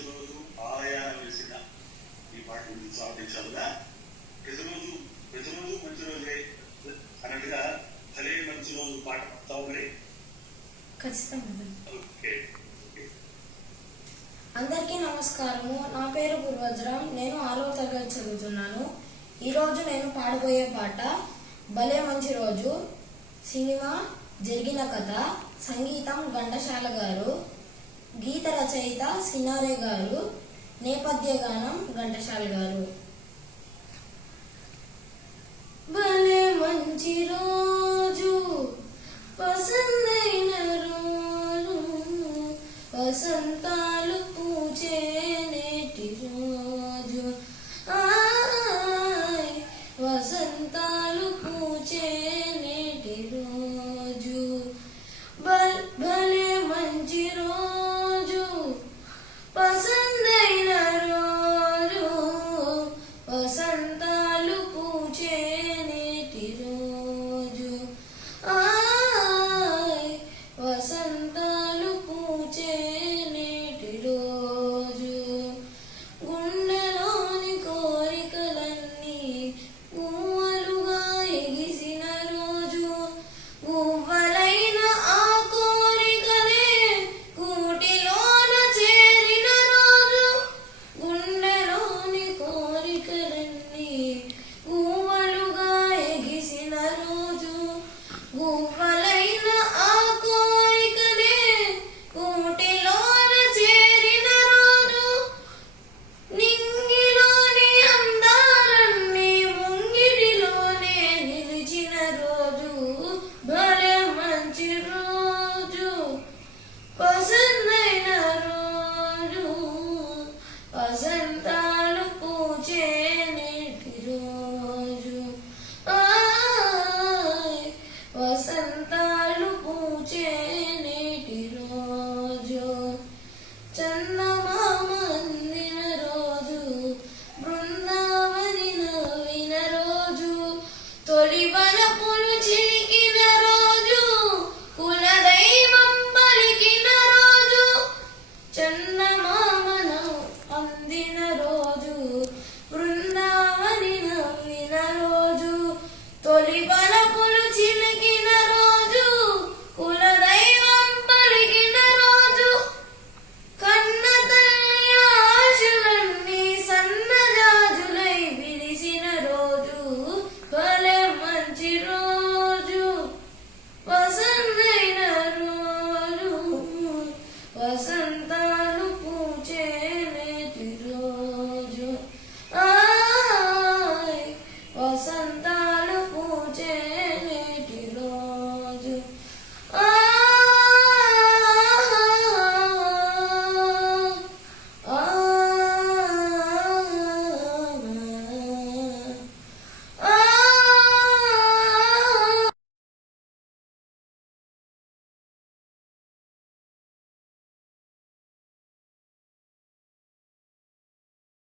మంచి రోజు ఆలయాన వేసిన ఈ పాట గురించి సాధించాలిగా ప్రతిరోజు మంచి రోజే అన్నట్టుగా భలే మంచి రోజు పాట పడతావు మరి. అందరికీ నమస్కారము. నా పేరు పూర్వజ్రం. నేను 6వ తరగతి చదువుతున్నాను. ఈరోజు నేను పాడబోయే పాట భలే మంచి రోజు. సినిమా జరిగిన కథ. సంగీతం ఘంటసాల గారు, గీత రచయిత సినారే గారు, నేపథ్య గానం ఘంటసాల గారు. భలే మంచి రోజు, పసందైన రోజు, వసంతాలు పూచే నేటి రోజు, వసంతాలు పూచే నేటి రోజు. భలే మంచి రోజు, పసందైన రోజు, వసంతాలు పూచే నేటి రోజు, వసంతాలు పూచే నేటి రోజు. గుండెలోని కోరికలన్నీ గువ్వలుగా ఎగిసిన రోజు, గువ్వలైన ఆ కోరికలే కూటిలోన చేరిన రోజు. గుండెలోని కోరికలన్నీ గువ్వలుగా ఎగిసిన రోజు, గువ్వలైన ఆ కోరికలే కూటిలోన చేరిన రోజు. నింగిలోని అందాలన్నీ ముంగిటిలోనే నిలిచిన రోజు, భలే మంచి రోజు, పసందైన రోజు, వసంతాలు పూచే నేటి రోజు, వసంతాలు పూచే నేటి రోజు. చందమామ అందిన రోజు, బృందావని నవ్విన రోజు, తొలి వలపులు చిలికిన రోజు, కులదైవం పలికిన రోజు. చందమామ అందిన రోజు, బృందావని నవ్విన రోజు, తొలి వలపులు చిలికిన రోజు, కులదైవం పలికిన రోజు. కన్న తల్లి ఆశలన్నీ సన్నజాజులై విరిసిన రోజు, భలే మంచి రోజు, పసందైన రోజు, వసంత